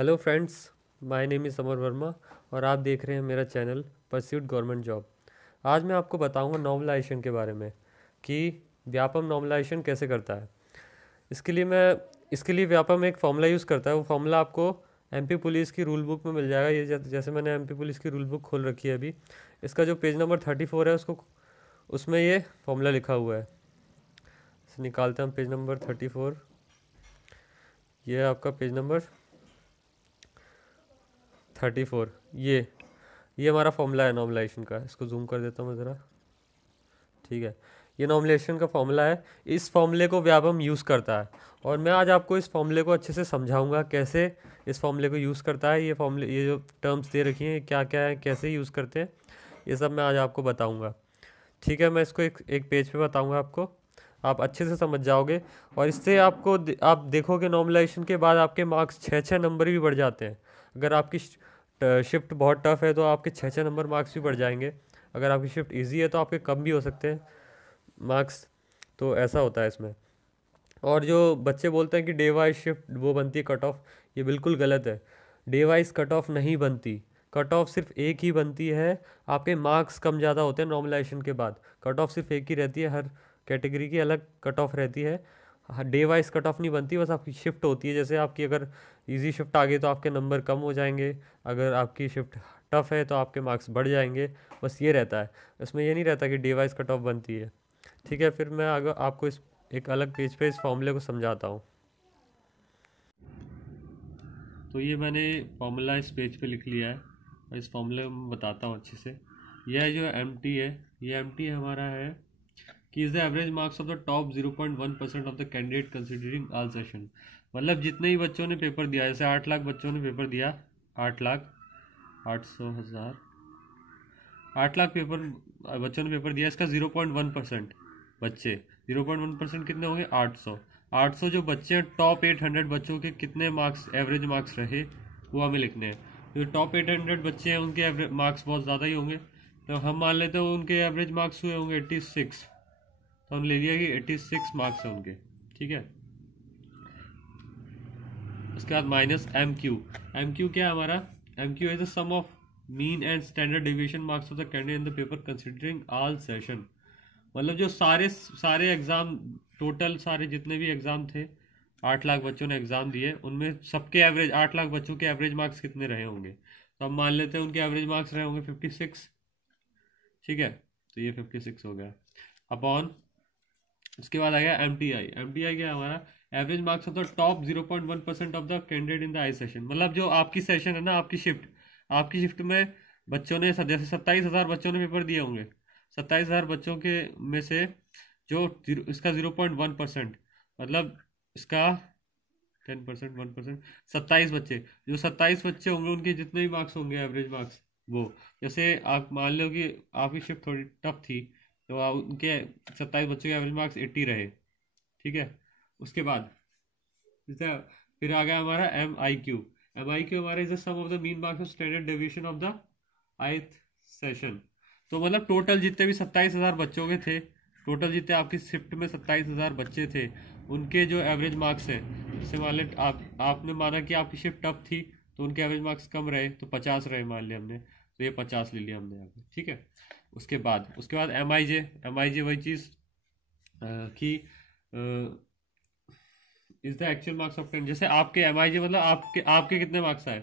Hello friends, my name is summer Verma और आप देख रहे हैं मेरा चैनल परस्यूट गवर्नमेंट जॉब। आज मैं आपको बताऊंगा नॉर्मलाइजेशन के बारे में कि व्यापम नॉर्मलाइजेशन कैसे करता है। इसके लिए व्यापम एक फॉर्मूला यूज़ करता है। वो फॉर्मूला आपको एमपी पुलिस की रूल बुक में मिल जाएगा। ये जैसे मैंने एमपी पुलिस की रूल बुक खोल रखी है अभी। इसका जो पेज नंबर 34 है उसमें ये फॉर्मूला लिखा हुआ है। इसे निकालते हैं हम, पेज नंबर 34। ये है आपका पेज नंबर 34। ये हमारा फॉर्मूला है नॉर्मलाइजेशन का। इसको जूम कर देता हूँ मैं ज़रा। ठीक है, ये नॉर्मलाइजेशन का फॉर्मूला है। इस फॉर्मूले को व्यापम यूज़ करता है और मैं आज आपको इस फॉर्मूले को अच्छे से समझाऊंगा कैसे इस फॉर्मूले को यूज़ करता है। ये जो टर्म्स दे रखी हैं क्या क्या है, कैसे यूज़ करते हैं, ये सब मैं आज आपको बताऊँगा। ठीक है, मैं इसको एक पेज पे बताऊँगा आपको, आप अच्छे से समझ जाओगे। और इससे आप देखोगे नॉर्मलाइजेशन के बाद आपके मार्क्स 6-6 नंबर भी बढ़ जाते हैं। अगर आपकी शिफ्ट बहुत टफ है तो आपके 6-6 नंबर मार्क्स भी बढ़ जाएंगे। अगर आपकी शिफ्ट इजी है तो आपके कम भी हो सकते हैं मार्क्स। तो ऐसा होता है इसमें। और जो बच्चे बोलते हैं कि डे वाइज शिफ्ट वो बनती है कट ऑफ, ये बिल्कुल गलत है। डे वाइज कट ऑफ नहीं बनती। कट ऑफ सिर्फ एक ही बनती है, आपके मार्क्स कम ज़्यादा होते हैं नॉर्मलाइजेशन के बाद। कट ऑफ सिर्फ एक ही रहती है, हर कैटेगरी की अलग कट ऑफ रहती है। डे वाइज कट ऑफ नहीं बनती, बस आपकी शिफ्ट होती है। जैसे आपकी अगर इजी शिफ्ट आ गई तो आपके नंबर कम हो जाएंगे, अगर आपकी शिफ्ट टफ है तो आपके मार्क्स बढ़ जाएंगे। बस ये रहता है, इसमें ये नहीं रहता कि डे वाइज कट ऑफ बनती है। ठीक है, फिर मैं अगर आपको इस एक अलग पेज पे इस फॉर्मूले को समझाता हूँ। तो ये मैंने फॉर्मूला इस पेज पे लिख लिया है और इस फॉर्मूले में बताता हूँ अच्छे से। यह जो एम टी है, ये एम टी हमारा है कि is the average marks of the top 0.1% of the candidate considering all session. मतलब जितने ही बच्चों ने पेपर दिया, जैसे 8 लाख बच्चों ने पेपर दिया, 8 लाख 800,000 8 लाख बच्चों ने पेपर दिया, इसका 0.1% बच्चे, 0.1% कितने होंगे? 800। 800 जो बच्चे हैं, टॉप 800 बच्चों के कितने मार्क्स, एवरेज मार्क्स रहे, वो हमें लिखने हैं। जो टॉप 800 बच्चे हैं उनके एवरेज मार्क्स बहुत ज़्यादा ही होंगे, तो हम मान लेते हैं उनके एवरेज मार्क्स हुए होंगे 86। तो हम ले लिया कि 86 मार्क्स है उनके। ठीक है, उसके बाद minus M Q. M Q क्या है हमारा? M Q is the sum of mean and standard deviation marks of the candidate in the paper considering all session. मतलब जो सारे सारे एग्जाम, टोटल सारे जितने भी एग्जाम थे, 8 लाख बच्चों ने एग्जाम दिए, उनमें सबके एवरेज, 8 लाख बच्चों के एवरेज मार्क्स कितने रहे होंगे? तो हम मान लेते हैं उनके एवरेज मार्क्स रहे होंगे 56। ठीक है, तो ये 56 हो गया अपॉन, उसके बाद आ गया M T I. M T I क्या है हमारा? Average marks of the top 0.1% of the candidate in the I session. मतलब जो आपकी सेशन है ना, आपकी शिफ्ट में बच्चों ने जैसे 27,000 बच्चों ने पेपर दिए होंगे, 27,000 बच्चों के में से जो इसका 0.1%, मतलब इसका 10%, 1%, 27 बच्चे, जो 27 बच्चे होंगे उनके जितने भी मार्क्स होंगे एवरेज मार्क्स, वो, जैसे आप मान लो कि आपकी शिफ्ट थोड़ी टफ थी तो उनके 27 बच्चों के एवरेज मार्क्स 80 रहे। ठीक है, उसके बाद जैसे फिर आ गया हमारा M I Q. M I Q हमारा is the sum of the mean marks of standard deviation of the ith session. तो मतलब टोटल जितने भी 27,000 बच्चों के थे, टोटल जितने आपकी शिफ्ट में 27,000 बच्चे थे, उनके जो एवरेज मार्क्स हैं, जैसे मान लें आपने माना कि आपकी शिफ्ट टफ थी तो उनके एवरेज मार्क्स कम रहे, तो 50 रहे मान लिया हमने, तो ये 50 ले लिया हमने यहाँ पे। ठीक है, उसके बाद एम आई जे वही चीज़ कि is the actual marks of ten. जैसे आपके एम आई जे मतलब आपके आपके कितने मार्क्स आए,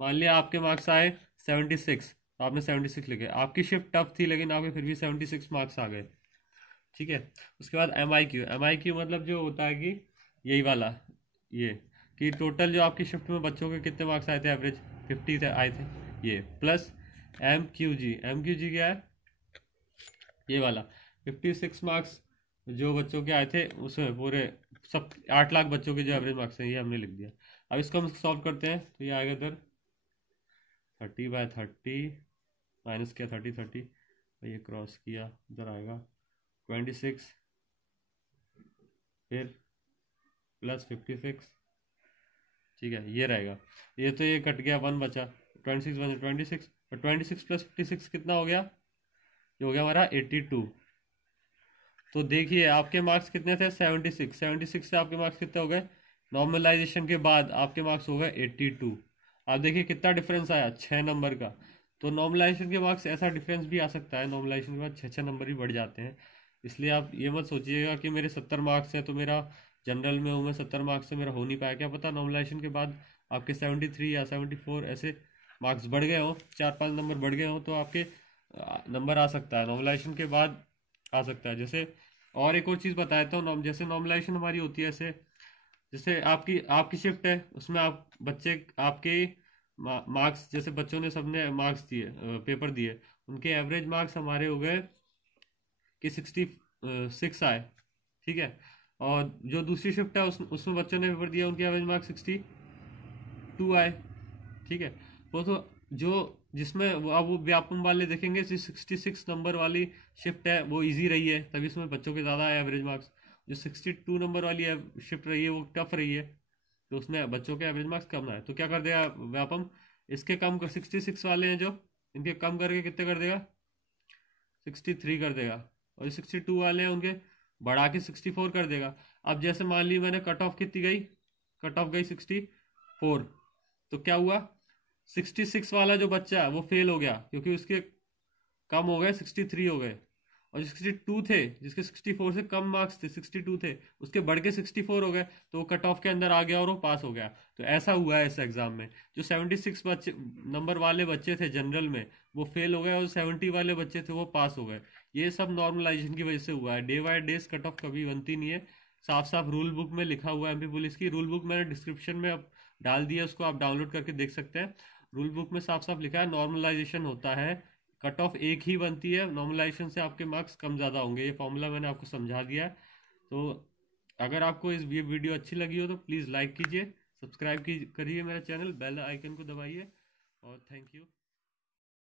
मान लिया आपके मार्क्स आए 76, तो आपने 76 लिखे। आपकी शिफ्ट टफ थी लेकिन आपके फिर भी 76 मार्क्स आ गए। ठीक है, उसके बाद एम आई क्यू मतलब जो होता है कि यही वाला, ये कि टोटल जो आपकी शिफ्ट में बच्चों के कितने मार्क्स आए थे, एवरेज 50 थे आए थे, ये प्लस एम क्यू जी क्या है? ये वाला 56 मार्क्स जो बच्चों के आए थे, उसमें पूरे सब 8 लाख बच्चों के जो एवरेज मार्क्स हैं, ये हमने लिख दिया। अब इसको हम सॉल्व करते हैं तो ये आएगा इधर 30/30, माइनस किया 30 ये क्रॉस किया, इधर आएगा 26, फिर प्लस 56। ठीक है, ये रहेगा, ये तो ये कट गया, 1 बचा, 26 बचा, 26, और 26 प्लस 56 कितना हो गया? ये हो गया हमारा 82। तो देखिए आपके मार्क्स कितने थे? 76। 76 से आपके मार्क्स कितने हो गए? नॉर्मलाइजेशन के बाद आपके मार्क्स हो गए 82। आप देखिए कितना डिफरेंस आया, 6 नंबर का। तो नॉर्मलाइजेशन के मार्क्स ऐसा डिफरेंस भी आ सकता है, नॉर्मलाइजेशन के बाद 6 6 नंबर ही बढ़ जाते हैं। इसलिए आप ये मत सोचिएगा कि मेरे 70 मार्क्स है तो मेरा जनरल में हूँ मैं, 70 मार्क्स से मेरा हो नहीं पाया। क्या पता नॉर्मलाइजेशन के बाद आपके 73 या 74 ऐसे मार्क्स बढ़ गए हो, 4 5 नंबर बढ़ गए हो, तो आपके नंबर आ सकता है नॉर्मलाइजेशन के बाद, आ सकता है। जैसे और एक और चीज़ बताता हूँ, जैसे नॉर्मलाइजेशन हमारी होती है ऐसे, जैसे आपकी आपकी शिफ्ट है, उसमें आप बच्चे आपके मार्क्स, जैसे बच्चों ने सबने मार्क्स दिए, पेपर दिए, उनके एवरेज मार्क्स हमारे हो गए कि 66 आए, ठीक है। और जो दूसरी शिफ्ट है उसमें बच्चों ने पेपर दिया, उनके एवरेज मार्क्स 62 आए, ठीक है। वो तो जो जिसमें अब वो व्यापम वाले देखेंगे 66 नंबर वाली शिफ्ट है वो इजी रही है, तभी उसमें बच्चों के ज़्यादा है एवरेज मार्क्स। जो 62 नंबर वाली शिफ्ट रही है वो टफ रही है, तो उसमें बच्चों के एवरेज मार्क्स कम आए। तो क्या कर देगा व्यापम, इसके कम कर, 66 वाले हैं जो, इनके कम करके कितने कर देगा, 63 कर देगा। और 62 वाले हैं उनके बढ़ा के 64 कर देगा। अब जैसे मान ली मैंने कट ऑफ कितनी गई, कट ऑफ गई 64, तो क्या हुआ, 66 वाला जो बच्चा है वो फेल हो गया, क्योंकि उसके कम हो गए, 63 हो गए। और जो 62 थे, जिसके 64 से कम मार्क्स थे, 62 थे, उसके बढ़ के 64 हो गए, तो वो कट ऑफ के अंदर आ गया और वो पास हो गया। तो ऐसा हुआ है इस एग्जाम में। जो 76 बच्चे नंबर वाले बच्चे थे जनरल में, वो फेल हो गए, और 70 वाले बच्चे थे वो पास हो गए। ये सब नॉर्मलाइजेशन की वजह से हुआ है। Day by day cut off कभी बनती नहीं है। साफ साफ रूल बुक में लिखा हुआ है, एमपी पुलिस की रूल बुक मैंने डिस्क्रिप्शन में अब डाल दिया, उसको आप डाउनलोड करके देख सकते हैं। रूल बुक में साफ साफ लिखा है नॉर्मलाइजेशन होता है, कट ऑफ एक ही बनती है, नॉर्मलाइजेशन से आपके मार्क्स कम ज़्यादा होंगे। ये फॉर्मूला मैंने आपको समझा दिया है। तो अगर आपको ये वीडियो अच्छी लगी हो तो प्लीज़ लाइक कीजिए, सब्सक्राइब करिए मेरा चैनल, बेल आइकन को दबाइए, और थैंक यू।